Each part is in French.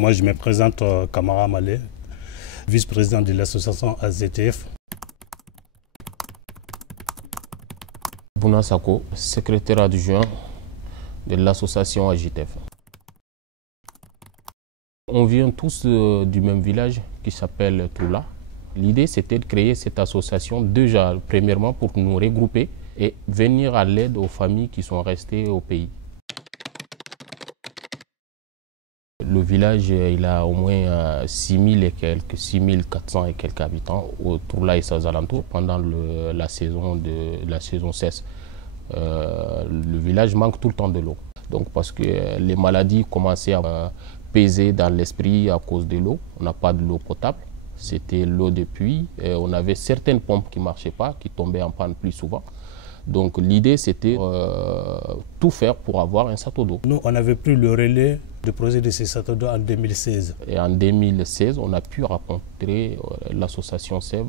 Moi, je me présente Kamara Malé, vice-président de l'association AZTF. Bouna Sako, secrétaire adjoint de l'association AZTF. On vient tous du même village qui s'appelle Troula. L'idée, c'était de créer cette association déjà, premièrement, pour nous regrouper et venir à l'aide aux familles qui sont restées au pays. Le village, il a au moins 6000 et quelques, 6400 et quelques habitants au Troula et ses alentours pendant la saison cesse. Le village manque tout le temps de l'eau. Donc parce que les maladies commençaient à peser dans l'esprit à cause de l'eau. On n'a pas de l'eau potable. C'était l'eau de pluie. On avait certaines pompes qui ne marchaient pas, qui tombaient en panne plus souvent. Donc l'idée, c'était tout faire pour avoir un château d'eau. Nous, on avait pris le relais du projet de ces châteaux d'eau en 2016. Et en 2016, on a pu rencontrer l'association SEV.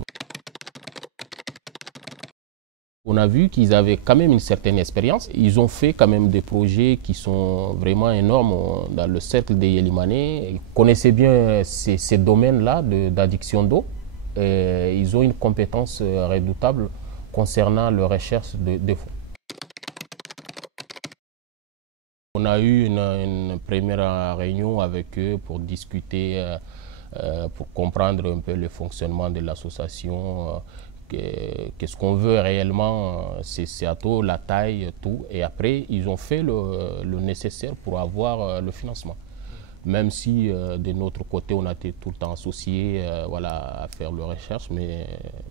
On a vu qu'ils avaient quand même une certaine expérience. Ils ont fait quand même des projets qui sont vraiment énormes dans le cercle des Yélimanais. Ils connaissaient bien ces domaines-là d'addiction d'eau. Ils ont une compétence redoutable concernant la recherche de fonds. On a eu une première réunion avec eux pour discuter, pour comprendre un peu le fonctionnement de l'association. Qu'est-ce qu'on veut réellement, c'est à tout, la taille, tout. Et après, ils ont fait le nécessaire pour avoir le financement. Même si de notre côté, on a été tout le temps associés à faire la recherche, mais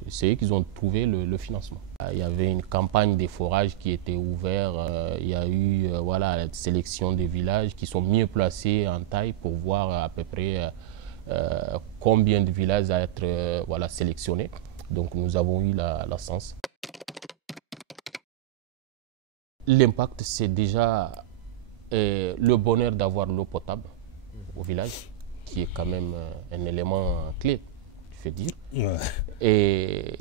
c'est eux qui ont trouvé le financement. Il y avait une campagne de forage qui était ouverte. Il y a eu la sélection des villages qui sont mieux placés en taille pour voir à peu près combien de villages à être sélectionnés. Donc nous avons eu la chance. L'impact, c'est déjà le bonheur d'avoir l'eau potable au village, qui est quand même un élément clé, je veux dire. Ouais. Et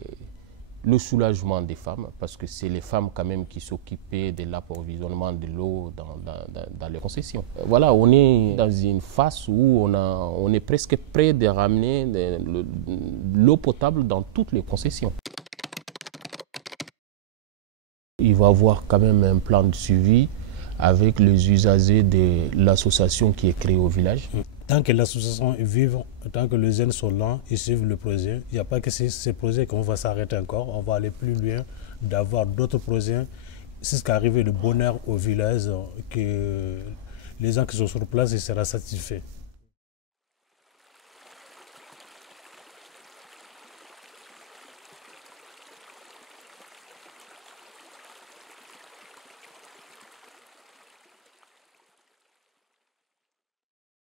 le soulagement des femmes, parce que c'est les femmes quand même qui s'occupaient de l'approvisionnement de l'eau dans les concessions. Voilà, on est dans une phase où on est presque prêt de ramener l'eau potable dans toutes les concessions. Il va y avoir quand même un plan de suivi avec les usagers de l'association qui est créée au village. Tant que l'association est vive, tant que les jeunes sont là, ils suivent le projet. Il n'y a pas que ces projets qu'on va s'arrêter encore. On va aller plus loin, d'avoir d'autres projets. C'est ce qui est arrivé de bonheur au village, que les gens qui sont sur place ils seront satisfaits.